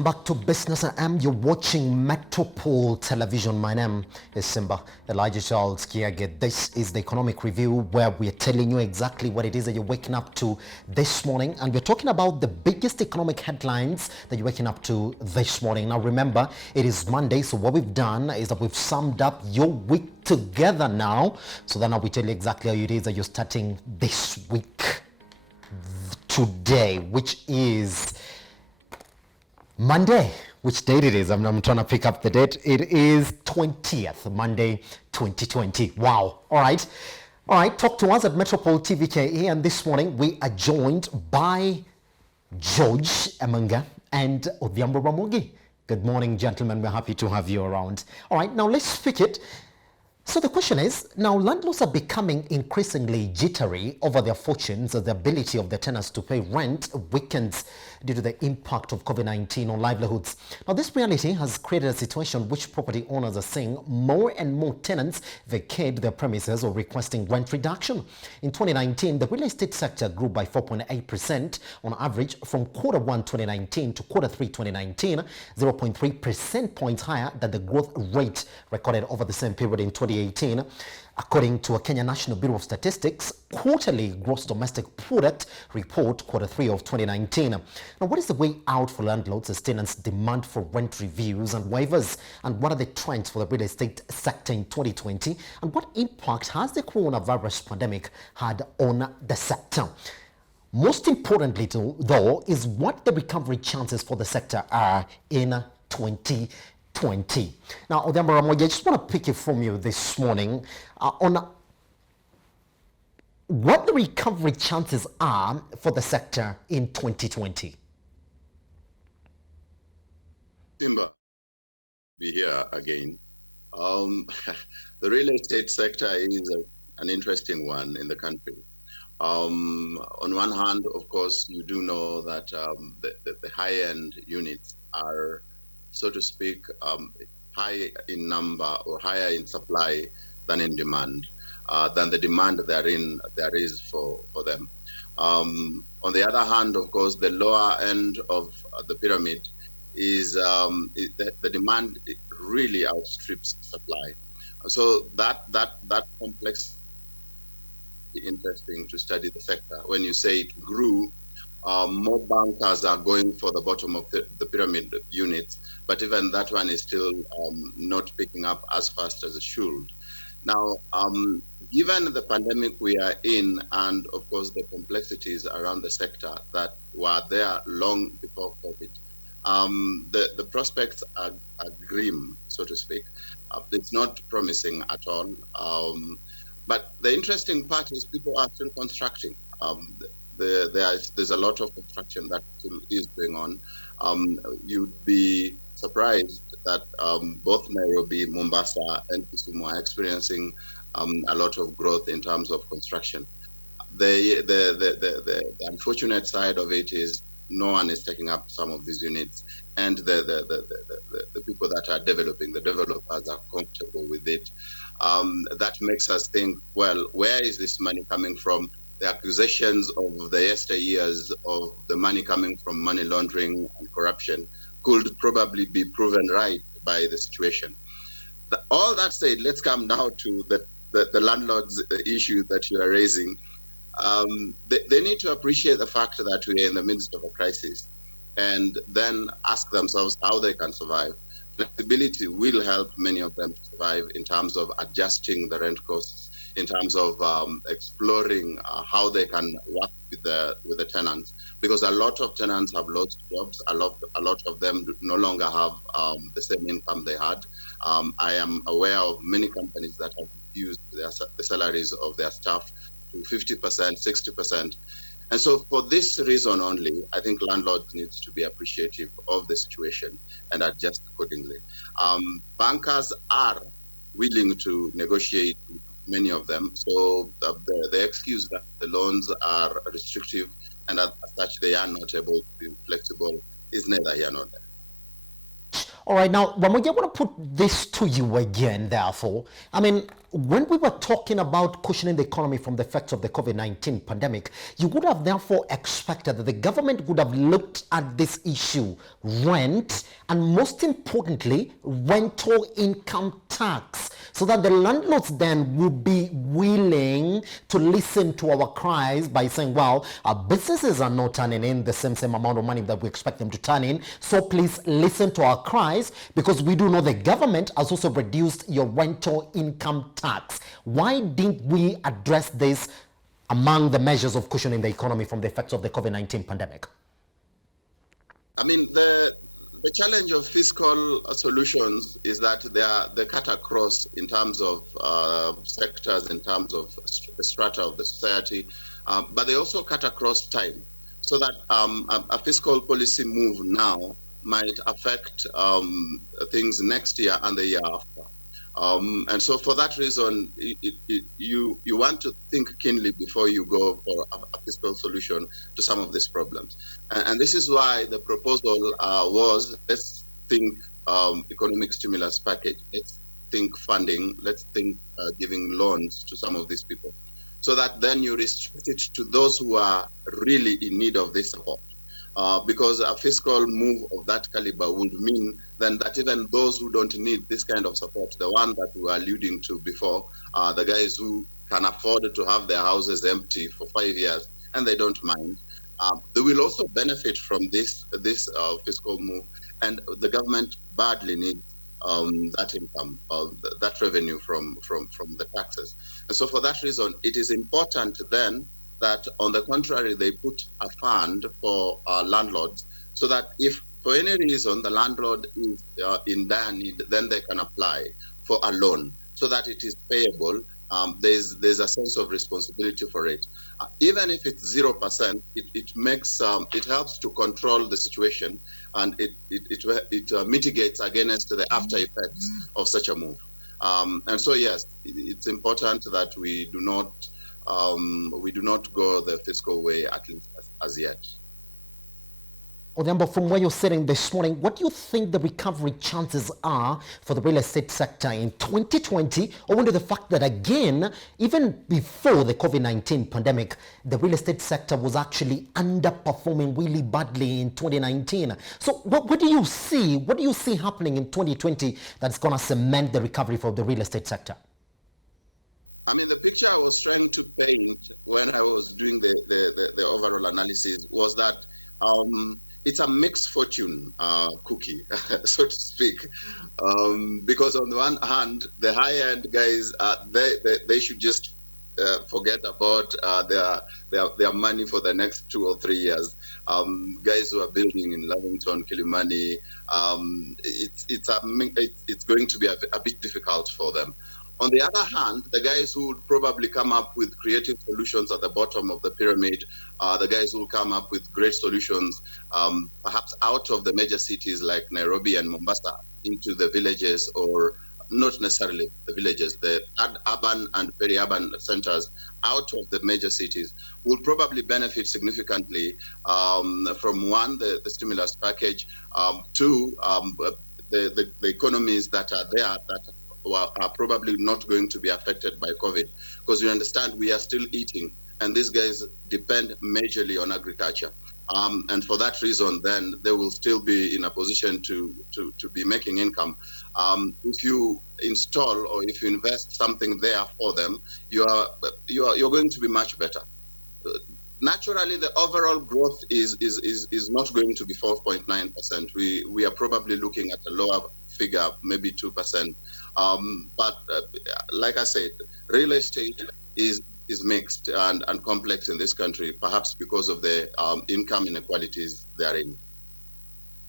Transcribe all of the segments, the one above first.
Welcome back to Business AM. You're watching Metropole Television. My name is Simba Elijah Charles Kiage. This is the Economic Review, where we're telling you exactly what it is that you're waking up to this morning. And we're talking about the biggest economic headlines that you're waking up to this morning. Now, remember, it is Monday. So what we've done is that we've summed up your week together now. So then now we tell you exactly how it is that you're starting this week today, which is Monday. Which date it is? I'm trying to pick up the date. It is 20th, Monday, 2020. Wow. All right. Talk to us at Metropole TVKE. And this morning we are joined by George Emanga and Odhiambo Ramogi. Good morning, gentlemen. We're happy to have you around. All right. Now let's speak it. So the question is, now landlords are becoming increasingly jittery over their fortunes as the ability of their tenants to pay rent weakens due to the impact of COVID-19 on livelihoods. Now this reality has created a situation which property owners are seeing more and more tenants vacate their premises or requesting rent reduction. In 2019, the real estate sector grew by 4.8% on average from Q1 2019 to Q3 2019, 0.3 percentage points higher than the growth rate recorded over the same period in 2018. According to a Kenya National Bureau of Statistics quarterly gross domestic product report Q3 of 2019. Now, what is the way out for landlords as tenants demand for rent reviews and waivers? And what are the trends for the real estate sector in 2020? And what impact has the coronavirus pandemic had on the sector? Most importantly, though, is what the recovery chances for the sector are in 2020. Now, Odhiambo Ramogi, I just want to pick it from you this morning on what the recovery chances are for the sector in 2020. Simba, be here again. The real estate sector is an interesting one in the country. On one hand, of course, you do know that the high-end units are, so to speak, high in number or higher in supply than in demand, than the demand there is for them. On the other hand, of course, the lower end of the pyramid is the demand really outstrips supply. So that complex is interesting to study the sector. When you say it grew, more bankers are going for the bottom of the pyramid units, but even that one is still not picking up as fast as it should. Now, given the pandemic we are in, and of course the complexities around the sector that were there long before COVID, the prospects are grim, so to speak. It's not promising at all. But the interesting part is people are still constructing. There's a lot of construction that still is going on. You'd be surprised that both Nairobi, Mombasa, and Kisumu are experiencing a lot of growth in terms of construction. The unfortunate side of it is no one is taking up some of these units, and the people that are developing, the developers, are comfortable with it. That makes us think, well, where is this money coming from? The accusations of the yesteryears of the money coming from money laundering and corruption could probably be proven right by the situation. All that said, let's come now to the landlords issue that you are raising. They need to appreciate the fact that we are in the midst of a crisis, and then ask themselves how they can survive. Flexibility will help many of them to survive in terms of adjusting the rent costs, in terms of exploring how they can work with the tenants, because a lot of tenants have lost jobs. A lot of them no longer have the same income they had. I am aware of many companies that have reduced the salaries of their staff to 50%, 60%. And so for this reason only, I think landlords need to be appreciative of the situation and adjust accordingly. Bankers are willing to negotiate with many of them. So the excuse that the loans are restrictive and as such they are not able to be flexible is neither here nor there. All right, now, Wamoja, I want to put this to you again, therefore. I mean, when we were talking about cushioning the economy from the effects of the COVID-19 pandemic, you would have therefore expected that the government would have looked at this issue, rent, and most importantly, rental income tax, so that the landlords then would be willing to listen to our cries by saying, well, our businesses are not turning in the same amount of money that we expect them to turn in, so please listen to our cries, because we do know the government has also reduced your rental income tax. Why didn't we address this among the measures of cushioning the economy from the effects of the COVID-19 pandemic? I mean, the challenge of fiscal solutions is that they cut across in terms of sectors, in terms of the strata of the society, but they also cut across time, so that a fiscal policy move now might affect things next year and the year after. And so for that reason, you want to think keenly before you go for a fiscal solution to some of these problems. And this is why the proposal was, let's think economic stimulus package, let's think funding, let's think giving loans to some of these people, so that then you restrict it to those who are really in need of this support. Because a fiscal move of that caliber would mean then that even those who don't need this kind of support, the one that we were alluding to before, the guys who can afford to have their houses empty for 5 years and they don't mind, they will also benefit from this fiscal move, and the government badly needs that income, that revenue from the taxes. And so for that reason, it is important then that, on the contrary, they put a fund for landlords, so that if for any reason the landlord is in dire need, then they can apply for a loan so that it is payable. There's a sense of responsibility for it. Even if it's 0%, it makes it helps to control the situation, and it mitigates against the after effects of such a move. And so yes, it's important that we do not go the fiscal way, at least as yet. Odhiambo, from where you're sitting this morning, what do you think the recovery chances are for the real estate sector in 2020, owing to the fact that, again, even before the COVID-19 pandemic, the real estate sector was actually underperforming really badly in 2019? So what do you see? What do you see happening in 2020 that's going to cement the recovery for the real estate sector? I mean, the picture I was trying to paint when I was doing the overall analysis was that it's a mixed fortune cookie, so to speak, because on the one hand, the high-end guys, they should just forget about their money for the next 2 or 3 years. Guys who are building in Lavington, Kilimani, it's going to be a bit difficult for them. On the other hand, the guys who would probably come up with creative solutions at the bottom of the pyramid, the guys who will come up with great solutions, perhaps out of the major cities like Nairobi and Mombasa into the villages, or not necessarily the villages, the urban and peri-urban centers out of the major cities, will probably benefit significantly from, one, the stimulus package, two, the economies that are there that are probably not going to be affected by COVID, because you understand we are still eating, and these guys depend majorly on agriculture. And for that reason, then they will still be in a position to be making income. If you install or if you invest something there for them, you're going to be much better. Naturally, the overall growth is not going to be 4.9%. We are probably looking at a lower figure, maybe 2%. But like I said, real estate is mixed and complex in this country, perhaps because of the income inequalities therein.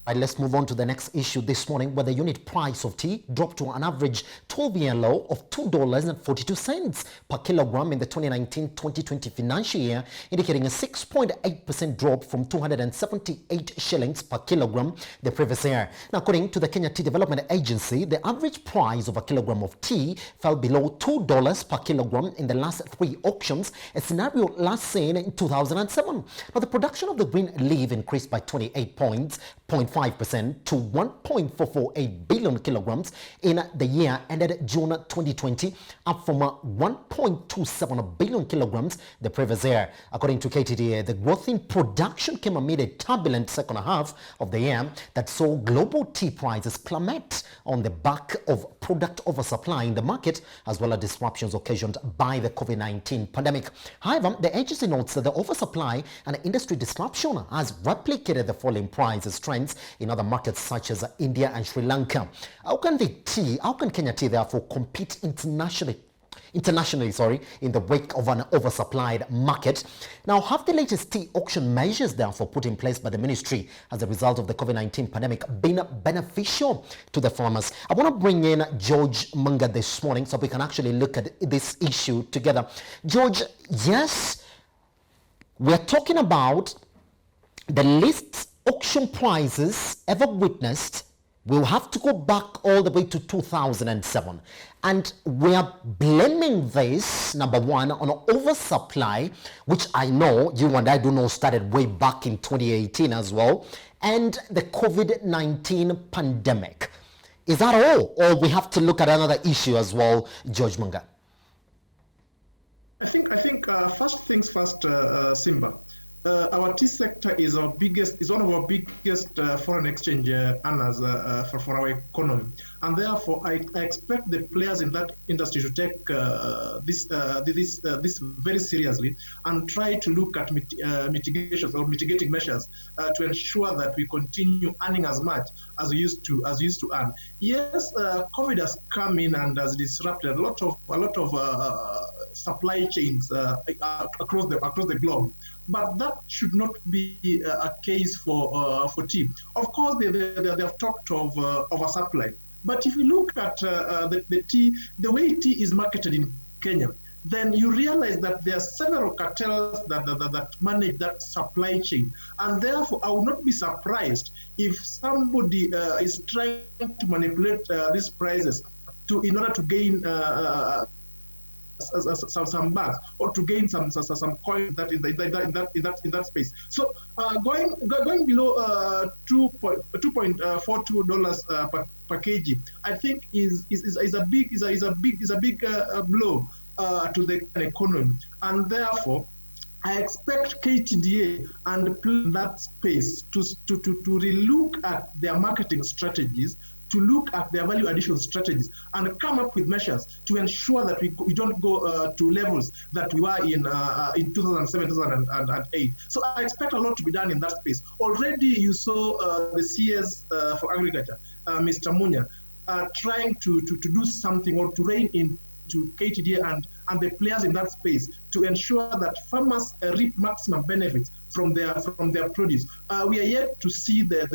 Right, let's move on to the next issue this morning, where the unit price of tea dropped to an average 12-year low of $2.42 per kilogram in the 2019-2020 financial year, indicating a 6.8% drop from 278 shillings per kilogram the previous year. Now, according to the Kenya Tea Development Agency, the average price of a kilogram of tea fell below $2 per kilogram in the last 3 auctions, a scenario last seen in 2007. Now, the production of the green leaf increased by 28.5% 2.5% to 1.448 billion kilograms in the year ended June 2020, up from 1.27 billion kilograms the previous year. According to KTDA, the growth in production came amid a turbulent second half of the year that saw global tea prices plummet on the back of product oversupply in the market, as well as disruptions occasioned by the COVID-19 pandemic. However, the agency notes that the oversupply and industry disruption has replicated the falling prices trends in other markets such as India and Sri Lanka. How can Kenya Tea therefore compete internationally in the wake of an oversupplied market? Now, have the latest tea auction measures therefore put in place by the ministry as a result of the COVID-19 pandemic been beneficial to the farmers? I want to bring in George Manga this morning so we can actually look at this issue together. George, yes, we're talking about the least auction prices ever witnessed. We'll have to go back all the way to 2007. And we are blaming this, number one, on oversupply, which I know you and I do know started way back in 2018 as well, and the COVID-19 pandemic. Is that all? Or we have to look at another issue as well, George Manga? I think first things first, Simba. Our tea sector is one of our biggest foreign exchange earners for our economy, and therefore I expect the players in that industry to take this very seriously and try to look at mitigations or mitigating measures to ensure that we continue earning as much as we used to earn. Yes, COVID has come in and has disrupted a lot of supply chains across the globe. But that should not be a case for tea. Of course, they have talked of oversupply. But if you look at the tea, the way tea is marketed in Kenya, then you realize that there are several cartels that manage that supply chain. And therefore, I would not be surprised if somebody is trying to manipulate these prices in order to gain some bags or to gain some coin that in that space. So going below $2.42 per kg, I think is a big blow to the economy, and therefore I expect KTDA and that space to relook at their marketing strategies, to look at their value addition strategies and come up with measures to ensure that we don't go to levels that we were in 2007, 2008. So I expect a lot to be done in that space. Already you saw the CS for Agriculture, Mr. Munya, trying to do something or to rein into KTDA and the players in that space to ensure that farmers reap maximum benefits from their produce. We are yet to see the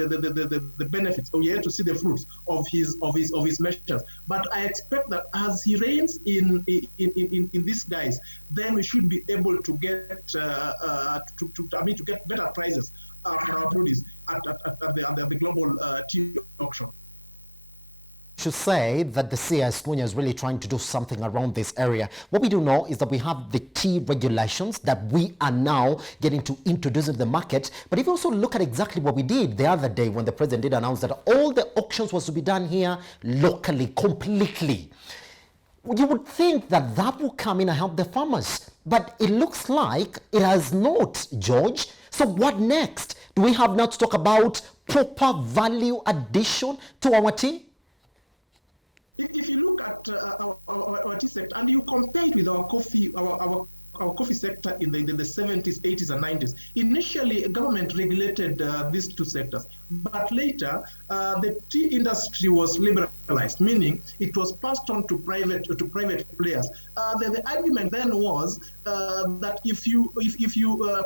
benefits, or we are yet to see the fruits of his measures. But I expect that as he reigns in these guys, then we should be able to get to get better prices for our produce at the global tea auction. Should say that the CS Munya is really trying to do something around this area. What we do know is that we have the tea regulations that we are now getting to introduce in the market. But if you also look at exactly what we did the other day when the president did announce that all the auctions was to be done here locally, completely, you would think that that will come in and help the farmers. But it looks like it has not, George. So what next? Do we have now to talk about proper value addition to our tea? If you look at our tea sector and you compare it with our coffee sector in the 70s, 80s, and 90s, initially government regulated these two sectors, but later the tea industry was liberalized, meaning it was passed on to private players. The argument then was that if you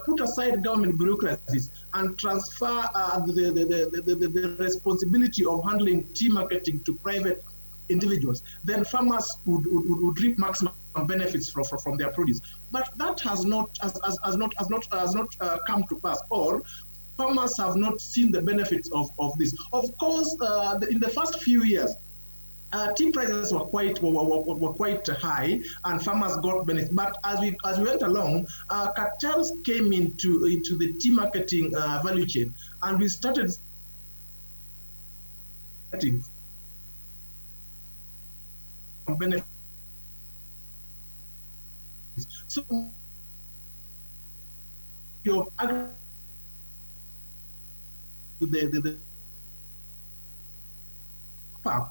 put aside government bureaucracies and transfer the responsibility of handling tea marketing to private individuals, then farmers would reap maximum benefits from their produce. But that has not come to pass, or farmers have not seen the benefits of this. Of course, in the first few years, tea prices were quite high, and farmers got benefits. But as we went along, cartels came into the tea marketing value chain, and we started benefits. So your the part.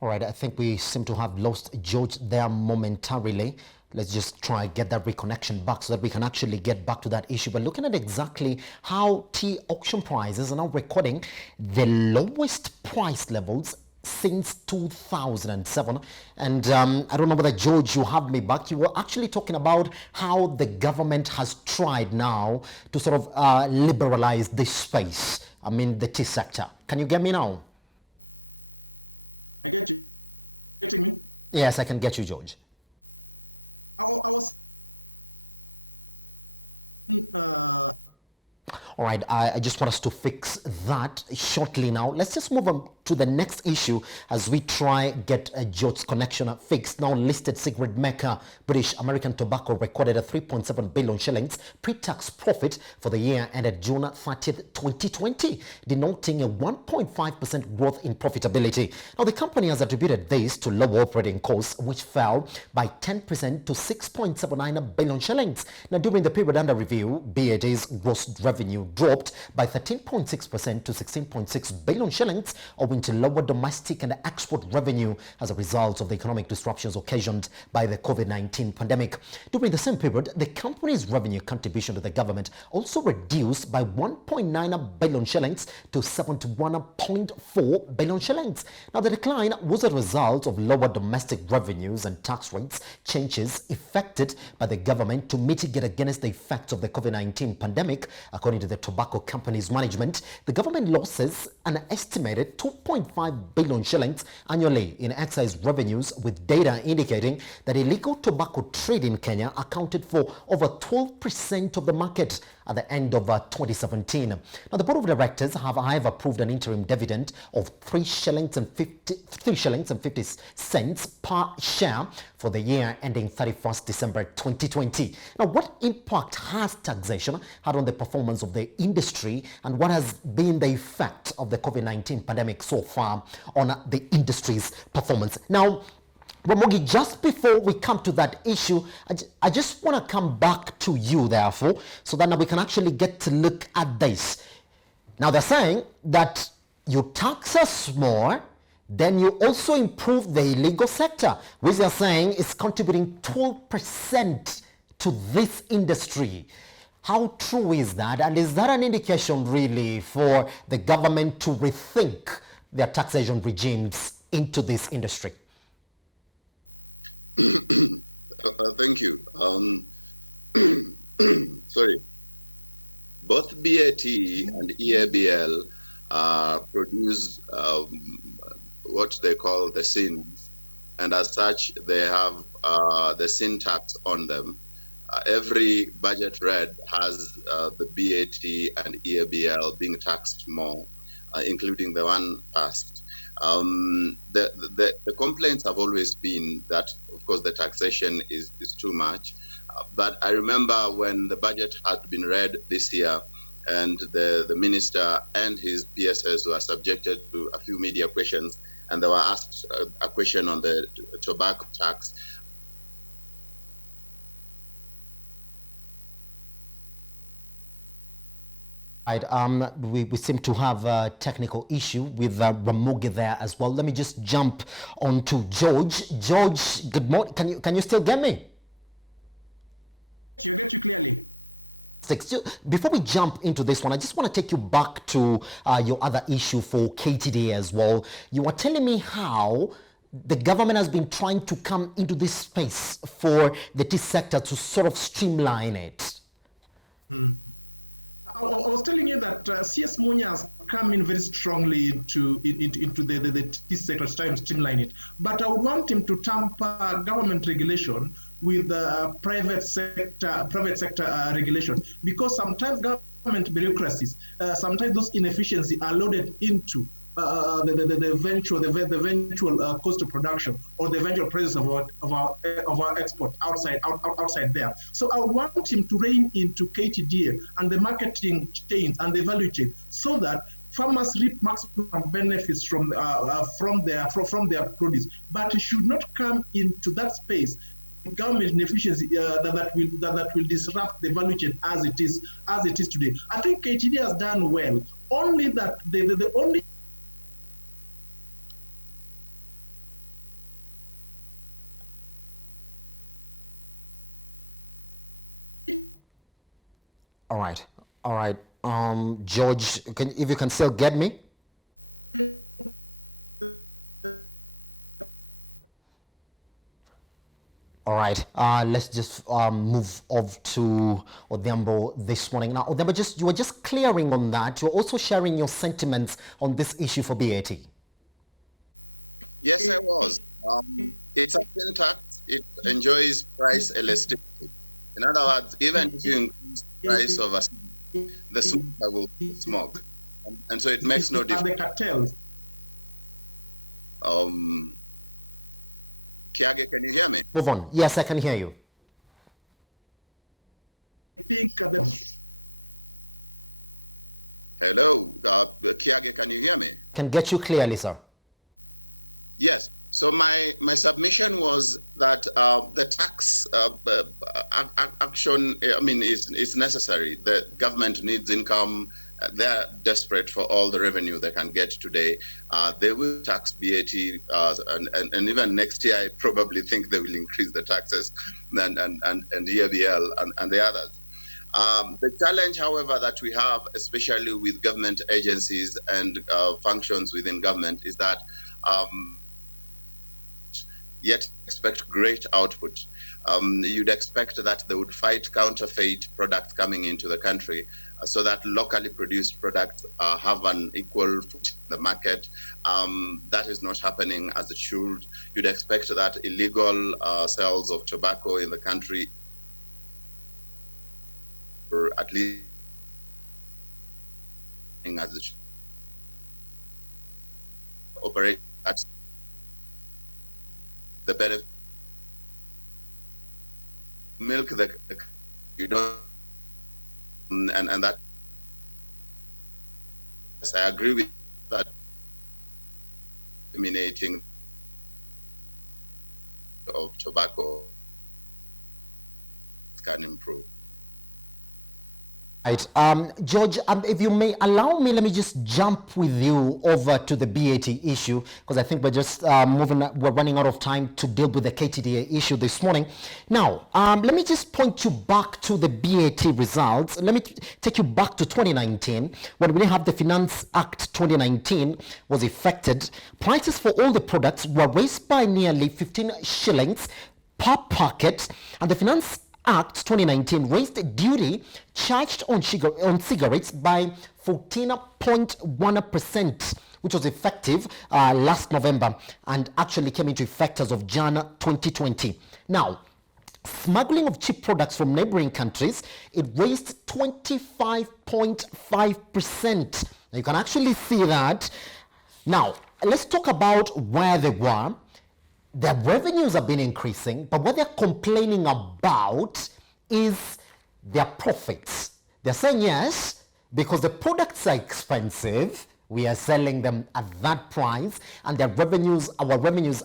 All right, I think we seem to have lost George there momentarily. Let's just try get that reconnection back so that we can actually get back to that issue. But looking at exactly how tea auction prices are now recording the lowest price levels since 2007. And I don't know whether, George, you have me back. You were actually talking about how the government has tried now to sort of liberalize this space. I mean, the tea sector. Can you get me now? I get you. Getting me? Yes, I can get you, George. I was all right, I just want us to fix that shortly now. Let's just move on to the next issue as we try get George's connection fixed. Now, listed cigarette maker British American Tobacco recorded a 3.7 billion shillings pre-tax profit for the year ended June 30th, 2020, denoting a 1.5% growth in profitability. Now, the company has attributed this to lower operating costs, which fell by 10% to 6.79 billion shillings. Now, during the period under review, BAT's gross revenue dropped by 13.6% to 16.6 billion shillings, owing to lower domestic and export revenue as a result of the economic disruptions occasioned by the COVID-19 pandemic. During the same period, the company's revenue contribution to the government also reduced by 1.9 billion shillings to 71.4 billion shillings. Now, the decline was a result of lower domestic revenues and tax rates changes effected by the government to mitigate against the effects of the COVID-19 pandemic. According to the tobacco company's management, the government losses an estimated 2.5 billion shillings annually in excise revenues, with data indicating that illegal tobacco trade in Kenya accounted for over 12% of the market at the end of 2017. Now, the board of directors have, however, approved an interim dividend of 3 shillings and 50 cents per share for the year ending 31st December 2020. Now, what impact has taxation had on the performance of the industry, and what has been the effect of the COVID-19 pandemic so far on the industry's performance? Now, Ramogi, just before we come to that issue, I just want to come back to you, therefore, so that now we can actually get to look at this. Now, they're saying that you tax us more, then you also improve the illegal sector, which they're saying is contributing 12% to this industry. How true is that? And is that an indication really for the government to rethink their taxation regimes into this industry? Thank you. Sorry. Both BAT and EABL produce what they call the SINs, and as such, they have the SIN tax on them. Every budget read has the BAT and EABL being taxed more, including the one passed. The complaints have always been that, of course, the taxation is too much. But I remember when the budget had been read this year, and the minister and his PSS were subjected to a few media questions, and they were asked a question on the tobacco tax. Right, we seem to have a technical issue with Ramogi there as well. Let me just jump on to George. George, good morning. Can you still get me? I get you clearly. Before we jump into this one, I just want to take you back to your other issue for KTDA as well. You were telling me how the government has been trying to come into this space for the tea sector to sort of streamline it. I was telling you that CS Munya has come in very strongly into the tea sector, trying to streamline it. But I would want him to tamper government regulation with private sector regulation, because sometimes government bureaucracies, sometimes those inefficiencies are loaded into the eventual cost of production, or the eventual prices of our export outside there. So I want him to rein into KTDA and the marketing chains and the value chain, so that farmers reap maximum benefits from their produce, but it should not come into that space. Government inefficiency that will disrupt the value chain as it is today. I think KTD has done well. Only that the only All right. George, if you can still get me. All right, let's just move off to Odhiambo this morning. Now, Odhiambo, you were just clearing on that. You're also sharing your sentiments on this issue for BAT. Yes, I was. It's a thin tax. It enjoys price elasticity. In other words, even if you increase the price of a the smoker will smoke. And so it makes no difference. The cartels. Kiage, can you hear me? Move on. Yes, I can hear you. I think Hello, Kiage, can you hear me? Can get you clearly, sir. Yes. So my submission was that the tax action, I mean, is necessary. The government needs income. They're desperate for all the revenue they can get today. They will tax BAT, and even next year, I probably think they will increase the taxes and EABL and the others. The challenge, however, that we have, especially with government agencies and functions within government, is that yet expect great output. You'd expect that they would fight counterfeit products coming into the country so that locally produced products have an equal foot in the market. That is not happening as it should. You'd expect that illegal sales of tobacco in the country, or at least as it should operate at the benefit. Milk the you don't, and that, yes, I agree with that. Eliminating of tobacco can improve. Right. George, if you may allow me, let me just jump with you over to the BAT issue, because I think we're just we're running out of time to deal with the KTDA issue this morning. Now, let me just point you back to the BAT results. Let me take you back to 2019, when we have the Finance Act 2019 was effected. Prices for all the products were raised by nearly 15 shillings per packet, and the Finance Act 2019 raised the duty charged on cigarettes by 14.1%, which was effective last November and actually came into effect as of January 2020. Now, smuggling of cheap products from neighboring countries, it raised 25.5%. You can actually see that. Now, let's talk about where they were. Their revenues have been increasing, but what they're complaining about is their profits. They're saying yes, because the products are expensive, we are selling them at that price, and our revenues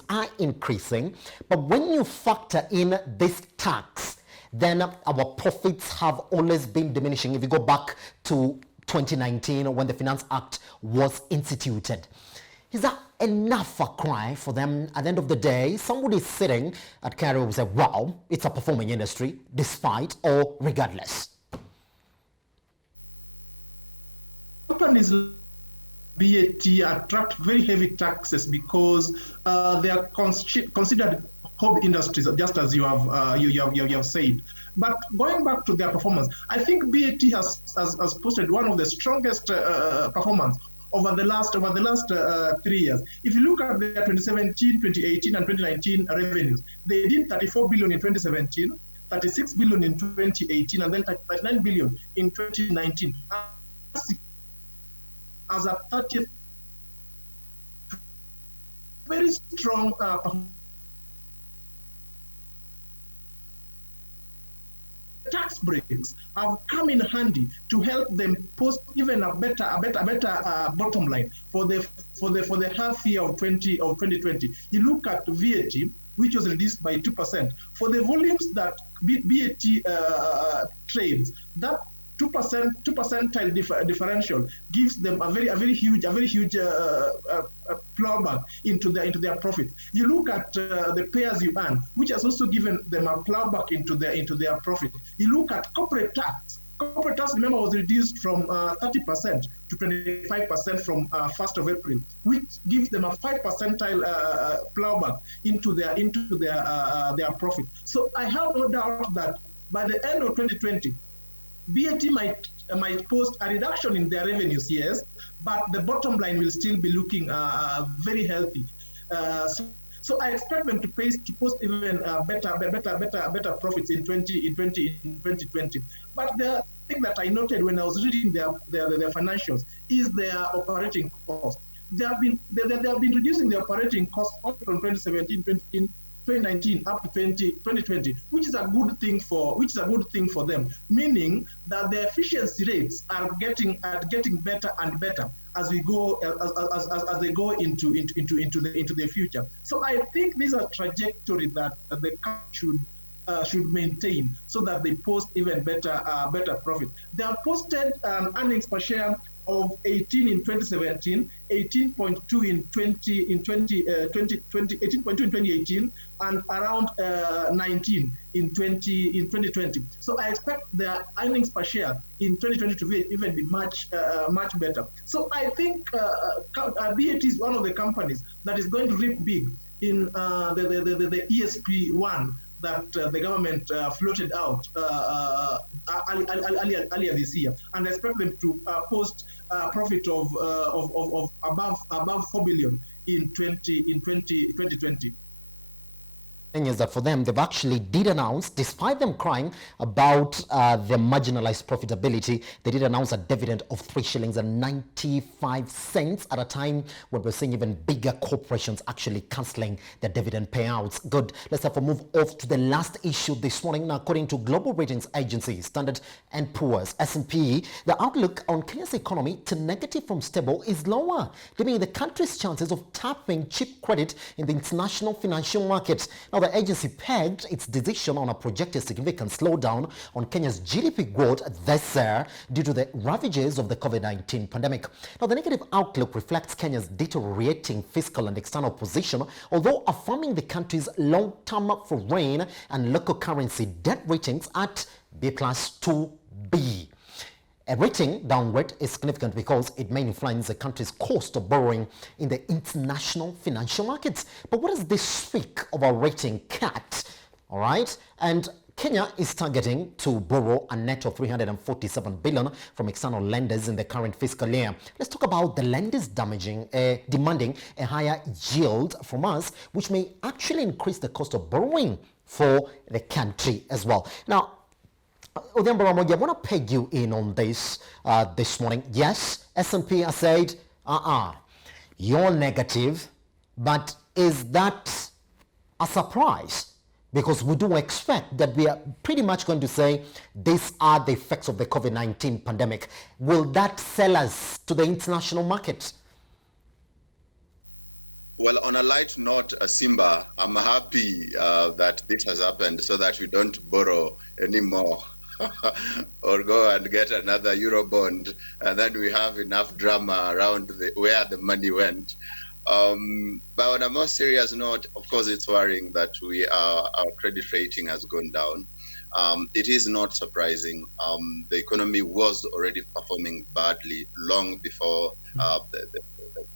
are increasing. But when you factor in this tax, then our profits have always been diminishing. If you go back to 2019, when the Finance Act was instituted. Is that enough a cry for them? At the end of the day, somebody sitting at Cairo will say, wow, it's a performing industry, despite or regardless. Companies BAT attract very heavy taxes because they are considered hobby industries, just as you have said. But going back to their performance, I think BAT has posted one of the strongest performance over the last 3 years. If you look at their 2017, 2018, and 2019 revenues, they did 34 billion in 2017, 36 billion in 2018, and then 39 billion in 2019. As a 30th, very strong tax breaks have come in handy to help them post even a better bottom line for the half year of 2020. You look at VAT, which was reduced by 2%. For the volumes that VAT trades, that 2% differential gives them a very huge plowback into their profit. You look at the pay as you earn, which has also given them a plowback into their profit. You look at corporate tax. Corporate tax, remember, was reduced from 30% to 25% from 1st of April, which gives them a 5% plowback into their profit. So I have no doubt that by the end of 2020, BAT might post a reduction in their revenues, yes, but the bottom line will still be looking very healthy. So I expect them to post even better profits in 2020. But the thing that I noted when I was reading their financials is their operating cost. They have been reducing their operating cost from 2017, 2019 up to 2020, which is a good thing for them, meaning that the efficiency rates are getting better and better as we go as they go into the future. So I think this is a trajectory that the country should maintain, so that they post even better profit. They have posted earnings per share of 18 in 2017, 18.2 in 2018, and around 19 in 2020. So I expect their earnings per share in 2020 to even be much better. So I think BAT is one of the companies that is going to reap big in the ESP1 that the government floated out earlier this year, and I expect them to post a profit of above 4 billion in 2020. Is that for them, they've actually did announce, despite them crying about their marginalized profitability, they did announce a dividend of 3 shillings and 95 cents at a time when we're seeing even bigger corporations actually cancelling their dividend payouts. Good. Let's have a move off to the last issue this morning. Now, according to global ratings agency Standard & Poor's, S&P, the outlook on Kenya's economy to negative from stable is lower, leaving the country's chances of tapping cheap credit in the international financial market. Now, the agency pegged its decision on a projected significant slowdown on Kenya's GDP growth this year due to the ravages of the COVID-19 pandemic. Now, the negative outlook reflects Kenya's deteriorating fiscal and external position, although affirming the country's long-term foreign and local currency debt ratings at B+ 2B. A rating downgrade is significant because it may influence the country's cost of borrowing in the international financial markets. But what does this speak of a rating cut? All right. And Kenya is targeting to borrow a net of 347 billion from external lenders in the current fiscal year. Let's talk about the lenders demanding a higher yield from us, which may actually increase the cost of borrowing for the country as well. Now, Odhiambo Ramogi, I want to peg you in on this this morning. Yes, S&P has said, you're negative, but is that a surprise? Because we do expect that we are pretty much going to say these are the effects of the COVID-19 pandemic. Will that sell us to the international market? Well, on a light note, Simba, I'm happy that this has happened so that we don't borrow anymore. Or go and get another Eurobond, and then we have enough drama around where the money went. But on a more serious note, of course, it's worrying that our credit rating has gone down. It is not surprising. The economy was already performing badly long before the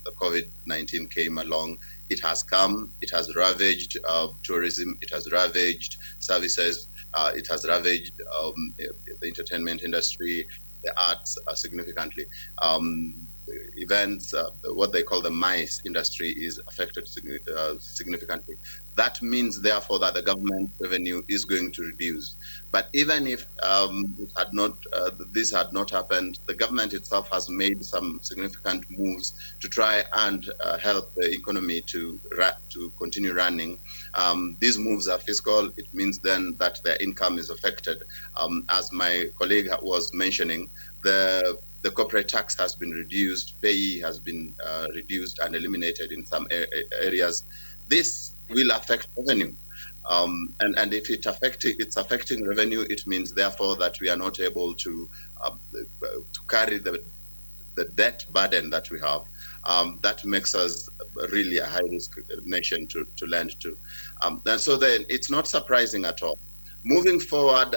COVID-19 came along. It has come, it has ravaged tourism, it has ravaged services, it has ravaged the entertainment industry, the arts significantly. events, what they call the MICE industry is affected significantly. That means, therefore, that the government revenue is going to reduce. But even if this had not happened, the government itself has made some significant moves to try and help the economy to continue running. These moves are fiscal. It means then that their income is affected. As my colleague was mentioning, the corporate tax has been reduced, payee has been reduced and eliminated in some areas. This will affect revenue. And if it's affecting revenue, it means, therefore, that we are not able to carry the debt burden that we have. That makes us really a high-risk nation to lend to. And so then it's not surprising at all. Moving forward,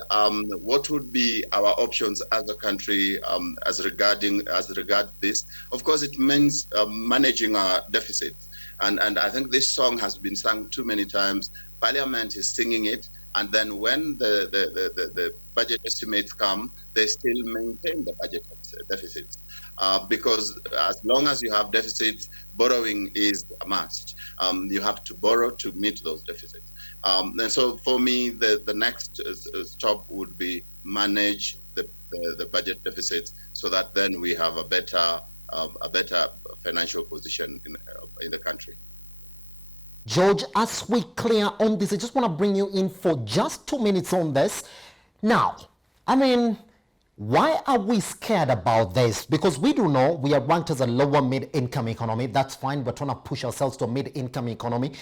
what would be our options as a country as regards this? Of course, it means managing our deficits. And I think this song has been sung too many times. Parliament is singing it, and then when the budget estimates come, they still maintain the budget deficits. Because as long as you have deficits, borrowing is a must. You have to borrow to meet those deficits. And so for me, the next stop would be manage the budget deficits so that then we have a better financial position in the country. George, as we clear on this, I just want to bring you in for just 2 minutes on this. Now, I mean, why are we scared about this? Because we do know we are ranked as a lower mid-income economy. That's fine. We're trying to push ourselves to a mid-income economy.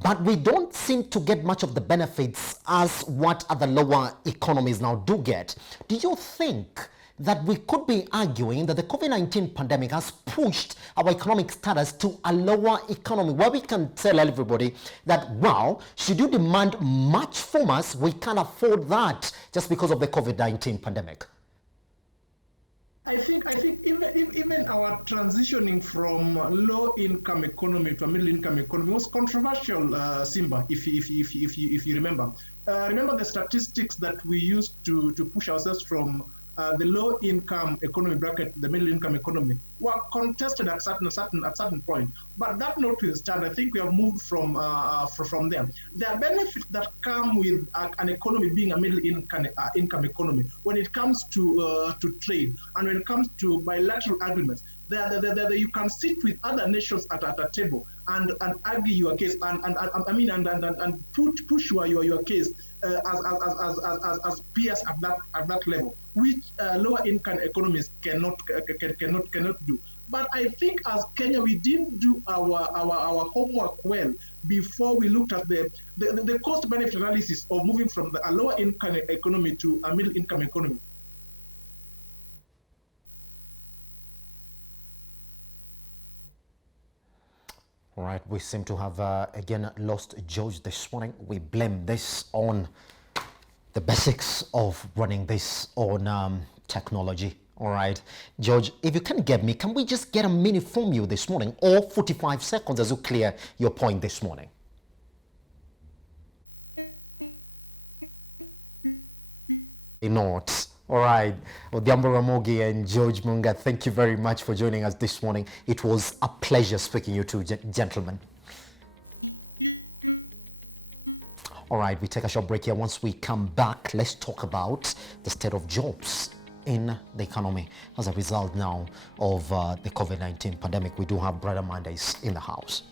But we don't seem to get much of the benefits as what other lower economies now do get. Do you think that we could be arguing that the COVID-19 pandemic has pushed our economic status to a lower economy, where we can tell everybody that, well, should you demand much from us, we can't afford that just because of the COVID-19 pandemic? I think even our transitioning from low-income economy to a middle-income economy was controversial, Simba, if you remember. Remember the statistics that we used to push ourselves from the low-income economy bracket, the middle-income economy, were contested at certain point. But that notwithstanding, I think we have moved from there. There are benefits that come with an economy being a middle-income income economy when it comes to trade and when it comes to bilateral agreements. You can sit with other nations at a table and argue your case and push your case as peers at that level, which lower income economies cannot do. But I think as Kenya, we didn't do our homework well before we looked at the cost benefit analysis of moving from a lower income economy to a middle income economy. All right, we seem to have again lost George this morning. We blame this on the basics of running this on technology. All right, George, if you can get me, can we just get a minute from you this morning, or 45 seconds as you clear your point this morning? Not. All right, Odhiambo Ramogi and George Munga, thank you very much for joining us this morning. It was a pleasure speaking to you two gentlemen. All right, we take a short break here. Once we come back, let's talk about the state of jobs in the economy as a result now of the COVID-19 pandemic. We do have Brother Mondays in the house.